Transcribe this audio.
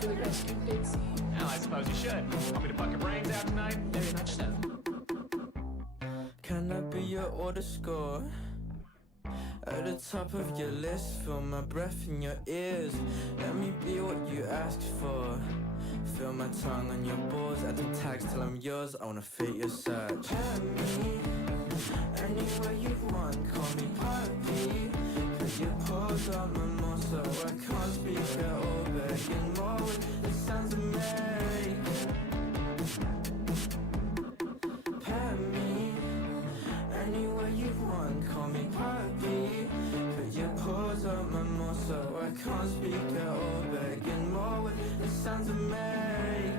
feel like rescue dates? Well, I suppose you should. Want me to buck your brains out tonight? Very much so. Can I be your order score? At the top of your list, feel my breath in your ears. Let me be what you asked for. Feel my tongue on your balls, add the tags till I'm yours. I wanna fit your search. Pet me anywhere you want, call me puppy. Put your paws on my muscle, I can't speak at all. Begging more with the sounds of Mary. Pet me anywhere you want, call me puppy. Put your paws on my muscle, I can't speak at all. Begging more with the sounds of Mary.